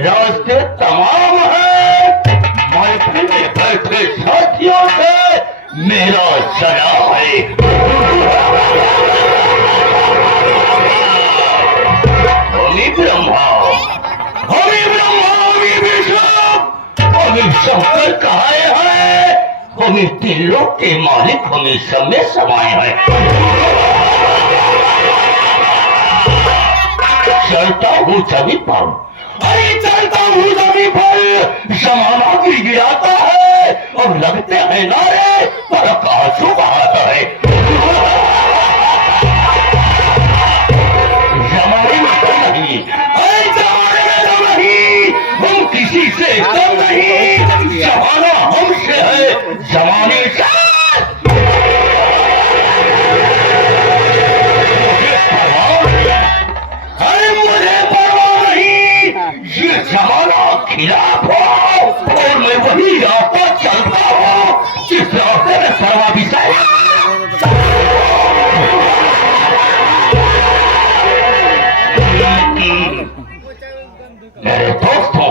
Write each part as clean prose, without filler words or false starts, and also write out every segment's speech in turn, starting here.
रास्ते तमाम है। महफिल में बैठे साथियों से मेरा सलाम है। हमी ब्रह्मा, हमी ब्रह्मा, हमी विष्णु, हमी शंकर कहाए हैं। हमी तीन लोक के मालिक, हमी सब में समाये हैं। चलता हूँ सभी पर, अरे चलता हूँ सभी पर, जमाना गिराता है और लगते हैं नारे पर आंसू बहाता है। जमाने में तो नहीं, अरे जमाने में तो नहीं, हम किसी से कम नहीं, जमाना हमसे है, जमाने से। जमाना खिलाफ हो और मैं वही रास्ता चलता हूँ जिस रास्ते में सर्वाभिषेक। मेरे दोस्तों,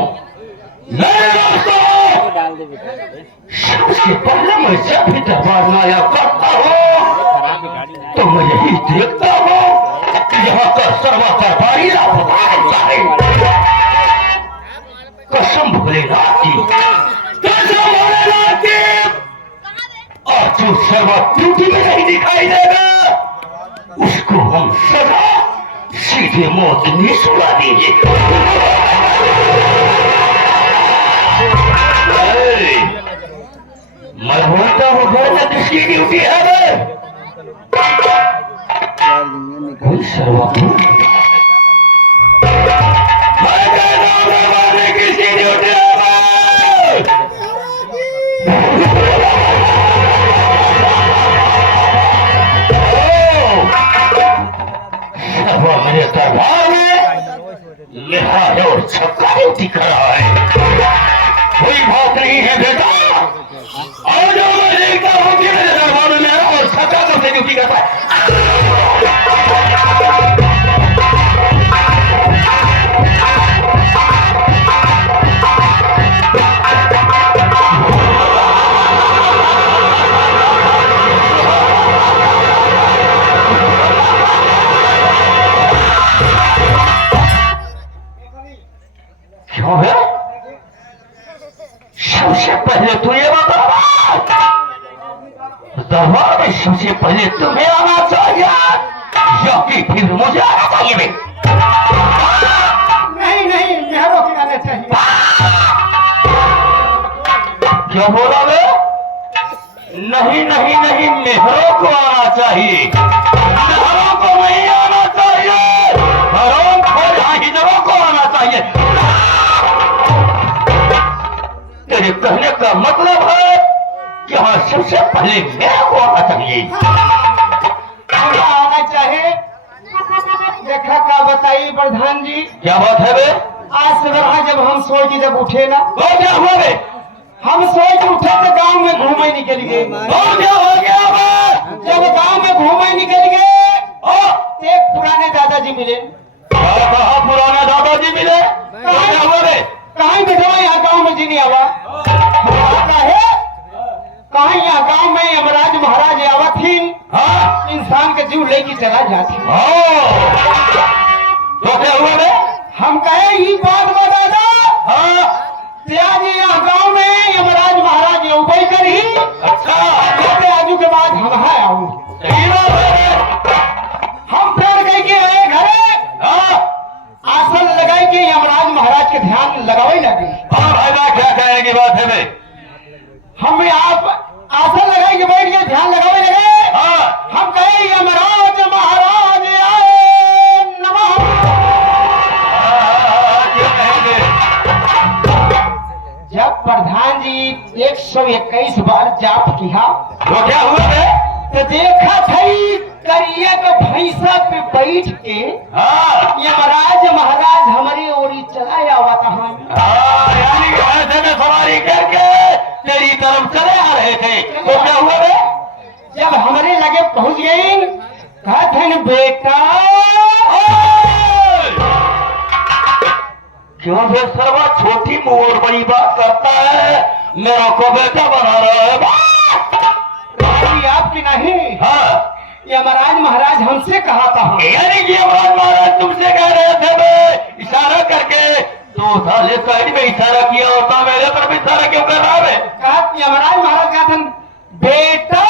सबसे पहले मैं जब भी दरबार नाया करता हूँ तो मैं यही देखता हूँ यहाँ का सर्वा दरबारी होता है। कसम भोलेनाथ की, कसम भोलेनाथ की, और जो सर्वा त्रुटि में नहीं दिखाई देगा उसको हम सदा सीधे मौत में सुला देंगे। मैं बोलता हूँ बोलना किसकी ड्यूटी है? कोई सर्वा मेरे दरबार में लिखा है और छक्का ड्यूटी कर रहा है। कोई बात नहीं है बेटा, और जो मैं देखता हूँ कि मेरे दरबार में मेरा और छक्का करके ड्यूटी करता है। क्यों है? सबसे पहले तू ये बता, दरबार में सबसे पहले तुम्हें आना चाहिए या कि फिर मुझे आना चाहिए? नहीं नहीं, मेहरों को आना चाहिए। क्या बोला वे? नहीं नहीं नहीं, मेहरों को आना चाहिए, मेहरों को नहीं आना चाहिए, हरों को हिजरों को आना चाहिए। तेरे कहने का मतलब है कि हाँ सबसे पहले मेरे को आना चाहिए। आना चाहिए। देखा क्या बताइए प्रधान जी? क्या बात है बे? आज सुबह जब हम सोए की जब उठे ना, वो क्या हुआ बे? हम सोए के उठे तो गांव में घूमे निकल गए। वो क्या हो गया बे? जब गांव में घूमे निकल गए एक पुराने दादाजी मिले। कहा पुराना दादाजी मिले? क्या हुआ बे? कहीं बैठा यहाँ गांव में जी नहीं आवा है, कहीं यहाँ गांव में यमराज महाराज आवा थी। हाँ? इंसान का जीव लेके चला जाती। तो क्या हुआ बे? हम कहे ये बात बता दो। हाँ? त्याग यहाँ गांव में यमराज महाराज उपाय कर ही। अच्छा, आजू के बाद हम है आऊ हम प्रण कह के आए घरे। आसन लगाई के यमराज महाराज के ध्यान लगावे लगे। हाँ भाई बात क्या कहेगी बात है बे? हम आप आसन लगाई के बैठ के ध्यान लगावे लगे। हाँ? हम कहे यमराज महाराज आए नमः। क्या कहेंगे? जब प्रधान जी 121 बार जाप किया तो क्या हुआ बे? तो देखा थी करिया का भैंसा पे बैठ के हाँ? यमराज महाराज हमारी ओरी चलाया हुआ था। यानी कि ऐसे में सवारी करके तेरी तरफ चले आ रहे थे। तो क्या हुआ बे? जब हमारे लगे पहुंच गई कहते बेटा क्यों बे सरवा छोटी मुंह और बड़ी बात करता है, मेरा को बेटा बना रहा है। रानी आपकी नहीं, हाँ यमराज महाराज हमसे कहा था। यानी कि यमराज महाराज तुमसे कह रहे थे बे, इशारा करके तो साले साइड में इशारा किया होता, मेरे तरफ इशारा क्यों कर रहा है? कहा यमराज महाराज कहा था बेटा।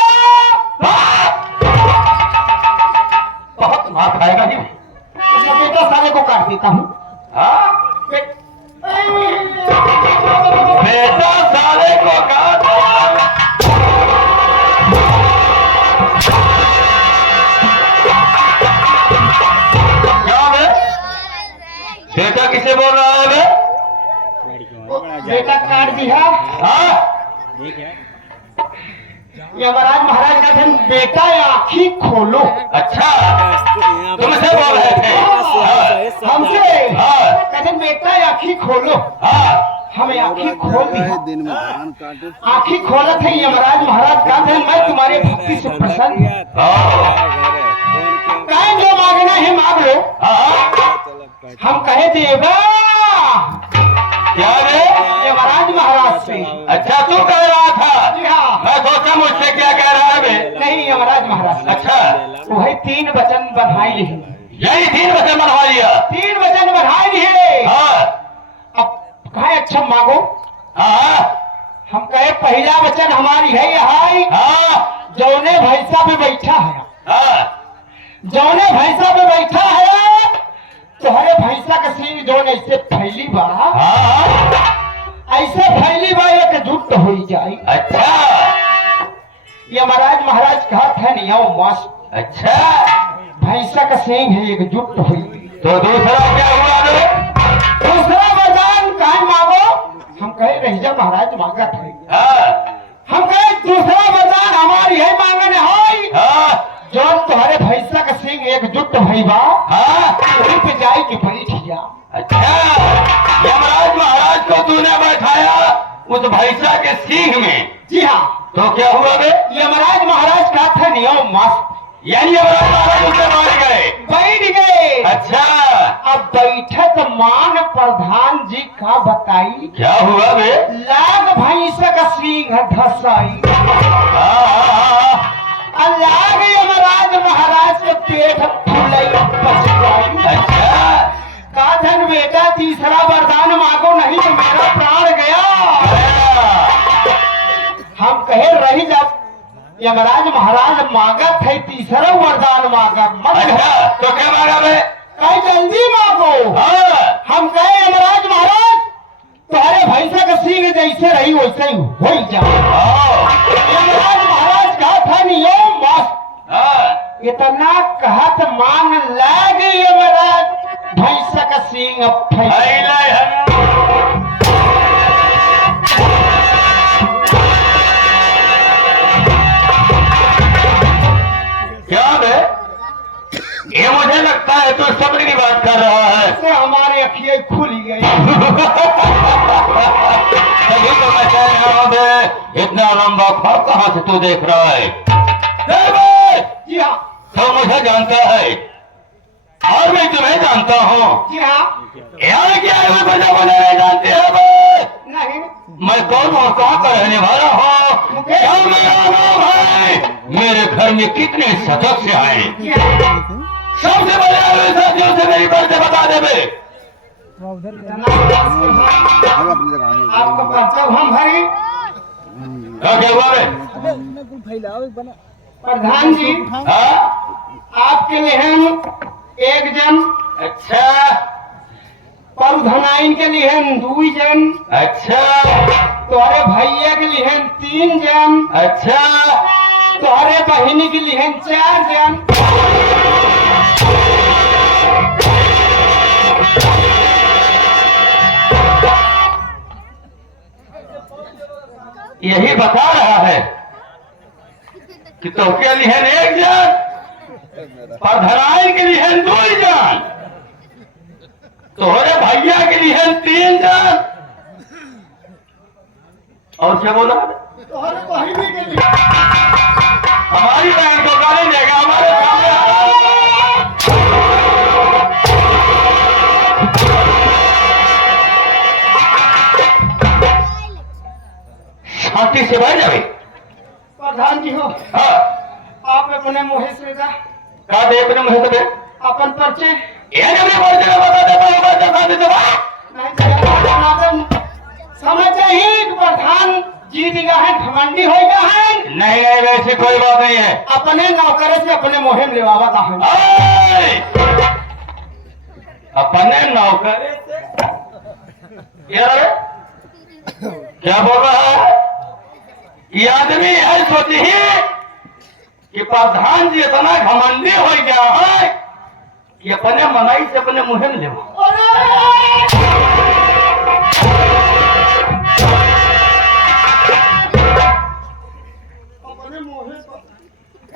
बहुत मार खाएगा जी। अच्छा बेटा साले को काट देता हूँ। हाँ बेटा साले को काट दो। क्या बे? बेटा किसे बोल रहा है बे? बेटा काट दिया। हाँ यमराज महाराज कहते हैं बेटा आँखी खोलो। अच्छा तुमसे बोल रहे थे? हमसे हाँ कहते हैं बेटा आँखी खोलो। हाँ हमें आँखी खोल दी। दिन में धान काटे आँखी खोला थे यमराज महाराज कहते हैं मैं तुम्हारे भक्ति से प्रसन्न कहें जो मांगना है मांग लो। हाँ हम कहे देवा क्या रे? यमराज महाराज से। अच्छा तू कह रहा था? जी हाँ। मैं सोचा मुझसे क्या कह रहा है बे? नहीं यमराज महाराज अच्छा वही 3 वचन बढ़ाई ली। यही 3 वचन बनवा लिया। 3 वचन बढ़ाई ली। हाँ अब कहे अच्छा मांगो। हाँ हम कहे पहला वचन हमारी है यही हाँ जौने भैंसा पे बैठा है, हाँ जौने भैंसा पे बैठा है तुम्हारे भैंसा का सिंह जौन ऐसे फैली बा, हाँ ऐसे फैली बा एक जुट हो जाए। अच्छा यमराज महाराज कहा था नहीं आओ मस्त अच्छा भैंसा का सिंह है एक जुट हुई। तो दूसरा क्या हुआ रे? दूसरा वरदान कहे मांगो। हम कहे रहीजा महाराज मांगा था। हाँ हम कहे दूसरा वरदान हमारी है मांगन है हाँ जौन तुम्हारे भैंसा का सिंह एकजुट भई बा हाँ वहीं पे जाए कि बैठ जा। अच्छा यमराज महाराज को तूने बैठाया उस भैंसा के सींग में, जी हाँ। तो क्या हुआ बे? यमराज महाराज का था नियम मस्त यानी यमराज महाराज उसे मार गए? बैठ गए। अच्छा अब बैठत मान प्रधान जी का बताई क्या हुआ बे? लाग भैंसा का सिंह धसाई। हाँ लाग यमराज महाराज के पेट फूलई बच गई। अच्छा काधन बेटा तीसरा वरदान मांगो नहीं तो मेरा प्राण गया। हम कहे रही जब यमराज महाराज मांगत है तीसरा वरदान मांगा मत अच्छा तो क्या मांगा बे? कहे जल्दी मांगो। हाँ हम कहे यमराज महाराज तुम्हारे भैंसा का सिंह जैसे रही वैसे ही हो जाओ। यमराज महाराज कहा था नियम मस्त हाँ इतना कहत मान लाग यमराज भैंसा का सिंह क्या बे? ये मुझे लगता है तू सपने की बात कर रहा है। से हमारी अखियां खुल गई। तभी तो मैं कह रहा हूं बे, इतना लंबा ख्वाब कहाँ से तू देख रहा है? जी हाँ। तो मुझे जानता है और मैं तुम्हें जानता हूँ। जी हाँ। यार क्या है बजा बजा नहीं जानते हैं बे? नहीं मैं कौन और कहाँ का रहने वाला हूँ? क्या मेरा नाम है? मेरे घर में कितने सदस्य हैं? जी हाँ। सबसे बड़े हुए साथियों से मेरी परिचय बता दे बे। आपका परिचय हम भरी। क्या हुआ बे? प्रधान जी हाँ आपके लिए हम एक जन अच्छा परधनाइन के लिए हम 2 जन अच्छा तुम्हारे भैया के लिए हम 3 जन अच्छा तुम्हारे बहिनी के लिए हम 4 जन। यही बता रहा है कि तो के लिए 1 जन, परधराई के लिए 2 जन, तोहरे भैया के लिए 3 जन, और क्या बोला? तुम्हारे बहिनी के लिए हमारी बहन को गाली देगा हमारे सामने आ रहा है। से बैठ जावे। प्रधान जी हो, हाँ आप अपने मुहे से का दे अपने मुहे से अपन परिचय ये जब बोलते ना बता देता हूँ बता देता नहीं समझ चाहिए कि प्रधान जी दिया है घमंडी होगा है। नहीं नहीं वैसे कोई बात नहीं है। अपने नौकरे से अपने मुहिम लेवावा का है। ओए! अपने नौकरे से यार क्या बोल रहा है? ये आदमी है सोची कि प्रधान जी इतना घमंडी हो गया है कि अपने मनाई से अपने मुहिम लेवा।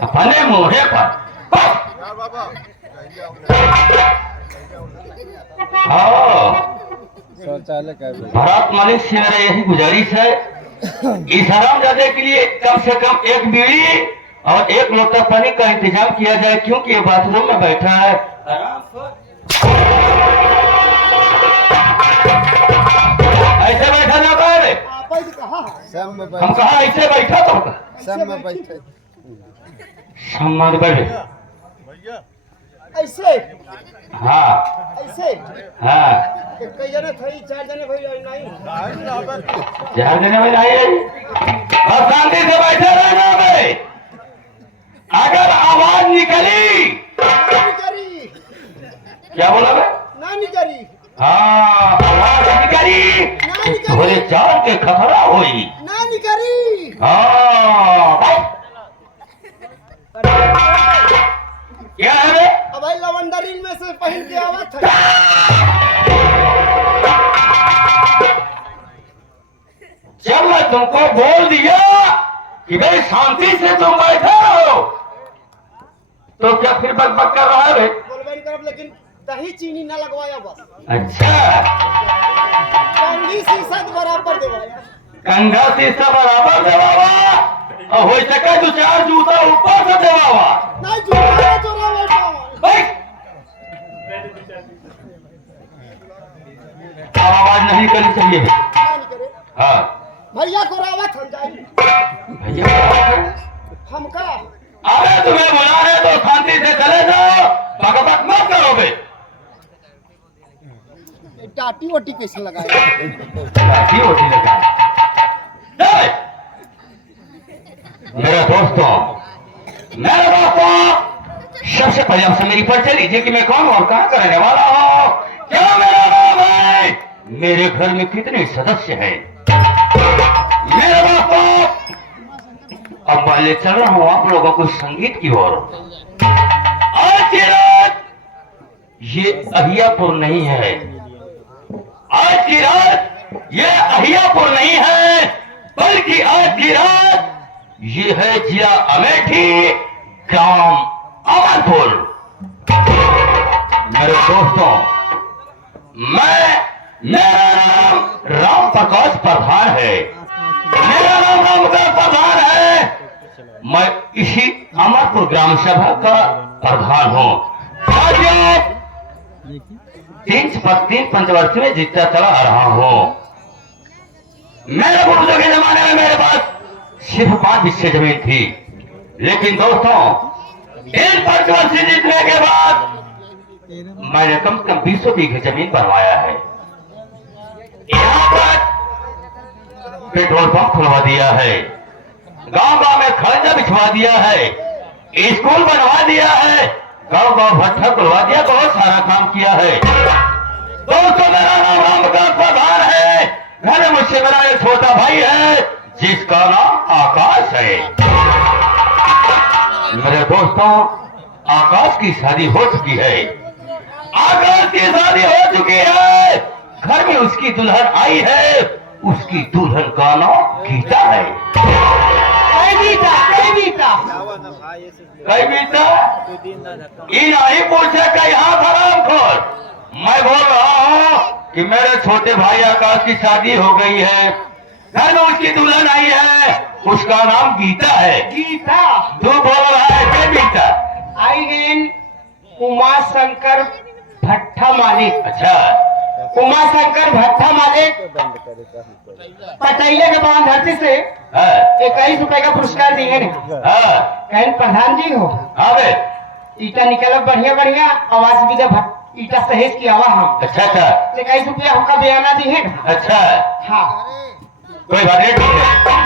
अपने मुहे पर शौचालय का भरत मालिक से मेरा यही गुजारिश है, इस हरामजादे के लिए कम से कम एक बीड़ी और एक लोटा पानी का इंतजाम किया जाए, क्योंकि ये बाथरूम में बैठा है। ऐसे बैठा जाता है? हम कहा ऐसे बैठा तो सब में बैठे सम्मान बैठे। ऐसे हाँ ऐसे हाँ कई जने थे, 4 जने भाई नहीं जहाँ देने में नहीं है और शांति से बैठे रहना भाई। अगर आवाज निकली क्या बोला मैं? नानी करी हाँ आवाज निकली तो थोड़े जान के खतरा हुई। नानी करी हाँ भाई। क्या है रे? अब भाई लवंडरी में से पहन के आवा था। जब मैं तुमको बोल दिया कि भाई शांति से तुम बैठे रहो तो क्या फिर बकबक कर रहा है भाई? बोलबे करब लेकिन दही चीनी ना लगवाया बस। अच्छा कंघी शीशा बराबर देवाया। कंघा शीशा बराबर देवावा और हो सके 2-4 जूता ऊपर से देवावा। नहीं झूठा चोरा बैठा भाई आवाज नहीं करनी चाहिए। नानी करे हाँ भैया को रावत हम जाई भैया हमका अरे तुम्हें बुला रहे तो शांति से चले जाओ, बकबक मत करो बे। टाटी ओटी कैसे लगाया? काफी होती लगा। मेरे दोस्तों सबसे पहले हमसे मेरी परिचय लीजिए कि मैं कौन और कहाँ का रहने वाला हूँ, क्या मेरा नाम है, मेरे घर में कितने सदस्य हैं। मेरे दोस्तों अब मैं ले चल रहा हूँ आप लोगों को संगीत की ओर। आज की रात ये अहियापुर नहीं है, आज की रात ये अहियापुर नहीं है, बल्कि आज की रात ये है जिला अमेठी, ग्राम अमरपुर। मेरे दोस्तों मेरा नाम राम प्रकाश प्रधान है, मेरा नाम राम प्रकाश प्रधान है। मैं इसी अमरपुर ग्राम सभा का प्रधान हूँ। साथियों 3 पंचवर्ष में जीतता चला आ रहा हूँ। मेरे पूर्वजों के जमाने में मेरे पास सिर्फ 5 हिस्से जमीन थी, लेकिन दोस्तों 3 पंचवर्ष जीतने के बाद मैंने कम से कम 20 बीघे जमीन बनवाया है। यहाँ पर पेट्रोल पंप खुलवा दिया है, गांव-गांव में खर्चा बिछवा दिया है, स्कूल बनवा दिया है, गांव-गांव भट्ठा खुलवा दिया, बहुत सारा काम किया है। दोस्तों मेरा नाम राम प्रकाश प्रधान है। घर में मुझसे मेरा एक छोटा भाई है जिसका नाम आकाश है। मेरे दोस्तों आकाश की शादी हो चुकी है, आकाश की शादी हो चुकी है। घर में उसकी दुल्हन आई है, उसकी दुल्हन का नाम गीता है। कई बीता नहीं पूछे कई हाथ आराम खोल। मैं बोल रहा हूँ कि मेरे छोटे भाई आकाश की शादी हो गई है, घर में उसकी दुल्हन आई है, उसका नाम गीता है। गीता तू बोल रहा है क्या गीता? आई इन उमा शंकर भट्टा मालिक। अच्छा उमा शंकर भट्टा मालिक दंड करे का पटैले के बांध धरती से हाँ 21 रुपए का पुरस्कार दिए ने हाँ कहन प्रधान जी हो हाँ बे ईटा निकल बढ़िया बढ़िया आवाज भी जब ईटा सहेज की आवा हम अच्छा अच्छा 21 रुपया हमका बयाना दी है अच्छा हाँ कोई बात नहीं ठीक है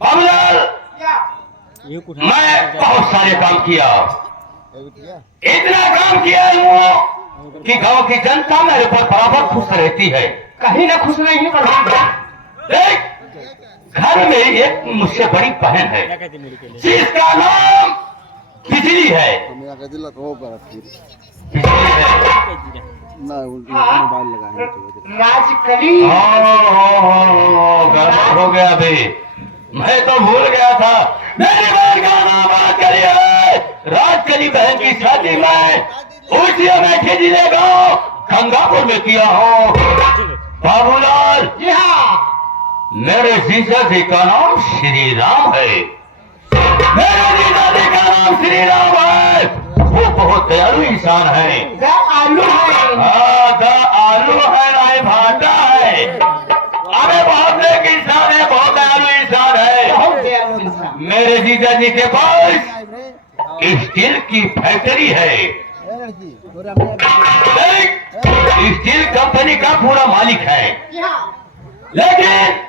बाबूलाल मैं बहुत सारे काम किया इतना काम किया हूँ कि गांव की जनता मेरे पर बराबर खुश रहती है कहीं ना खुश नहीं प्रधान देख घर में एक मुझसे बड़ी बहन है जिसका नाम बिजली है मेरा कह दिला को पर फिर बिजली है ना मोबाइल लगाने तो राजकली गड़बड़ हो गया अभी मैं तो भूल गया था मेरी बहन का नाम राजकली है राजकली बहन की शादी में उसी में जिले गाँव गंगापुर में किया हूँ बाबूलाल जी हाँ मेरे जीजा जी का नाम श्री राम है मेरे जीजा जी का नाम श्री राम है वो बहुत दयालु इंसान है दा आलू है हाँ दा आलू है ना भाटा है अरे बहुत नेक इंसान है बहुत दयालु इंसान है बहुत दयालु इंसान मेरे जीजा जी के पास स्टील की फैक्ट्री है स्टील कंपनी का पूरा मालिक है जी हाँ लेकिन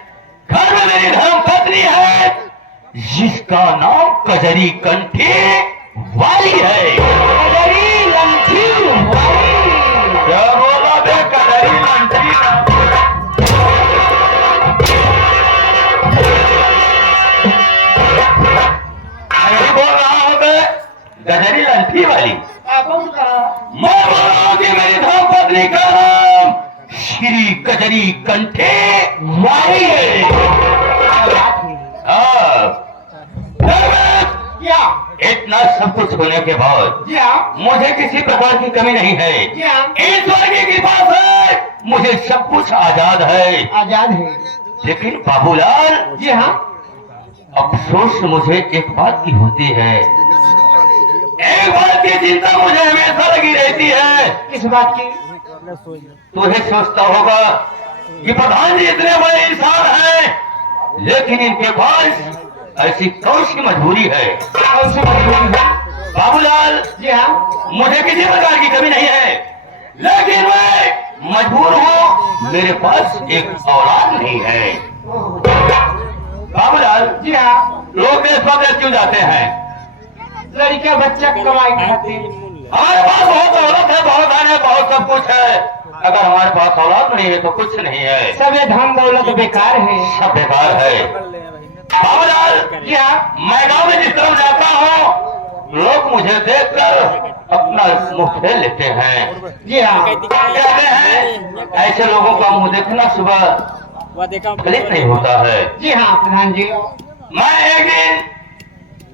घर में मेरी धर्म पत्नी है जिसका नाम कजरी कंठी वाली है कजरी लंठी वाली क्या बोला बे कजरी लंठी मैं बोल रहा हूँ बे कजरी लंठी वाली मैं बोल रहा हूँ कि मेरी धर्म पत्नी का नाम श्री कजरी कंठे वाली है क्या इतना सब कुछ होने के बाद क्या मुझे किसी प्रकार की कमी नहीं है क्या ईश्वर की कृपा से मुझे सब कुछ आजाद है आजाद है लेकिन बाबूलाल जी हाँ अफसोस मुझे एक बात की होती है एक बात की चिंता मुझे हमेशा लगी रहती है किस बात की तुझे सोचता होगा कि प्रधान जी इतने बड़े इंसान हैं लेकिन इनके पास ऐसी कौन सी मजबूरी है कौन सी मजबूरी है बाबूलाल जी हाँ मुझे किसी प्रकार की कमी नहीं है लेकिन मैं मजबूर हूँ मेरे पास एक औलाद नहीं है बाबूलाल जी हाँ लोग देश परदेश क्यों जाते हैं लड़का बच्चा कमाई खाते हमारे पास बहुत औलाद है बहुत धन है बहुत सब कुछ है अगर हमारे पास औलाद नहीं है तो कुछ नहीं है सब ये धन दौलत बेकार है सब बेकार है बाबूलाल जी हाँ मैं गाँव में जिस तरफ जाता हूँ लोग मुझे देखकर अपना मुंह फेर लेते हैं जी हाँ कहते हैं ऐसे लोगों का मुंह देखना सुबह गलत नहीं होता है जी हाँ प्रधान जी मैं एक दिन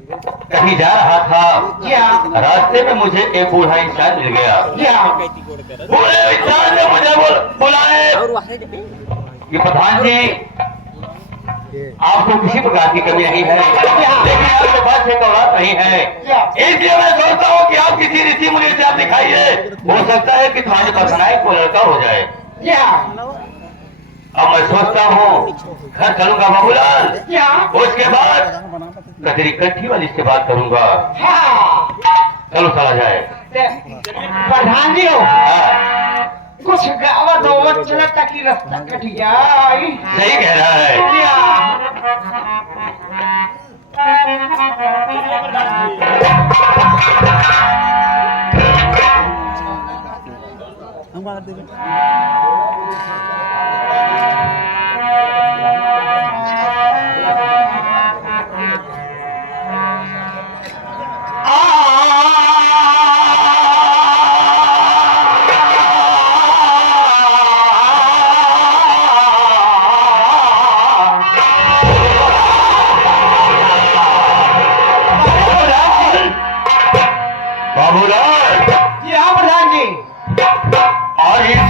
कहीं जा रहा था जी हाँ रास्ते में मुझे एक बूढ़ा इंसान मिल गया जी हाँ बूढ़े इंसान ने मुझे बुलाए कि प्रधान जी आपको किसी प्रकार की कमी नहीं है लेकिन आपके पास एक औलाद नहीं है इसलिए मैं सोचता हूँ कि आप किसी ऋषि मुनि से आप दिखाइए हो सकता है कि तुम्हारे कठिनाई को लड़का हो जाए जी हाँ अब मैं सोचता हूँ घर चलूंगा बाबूलाल जी हाँ उसके बाद कचरी कट्ठी वाली से बात करूंगा हाँ चलो चला जाए प्रधान जी हो हाँ, कुछ गावा दौलत चलता की रास्ता कट जाए सही कह रहा है जी बाबूलाल जी हाँ प्रधान जी और इस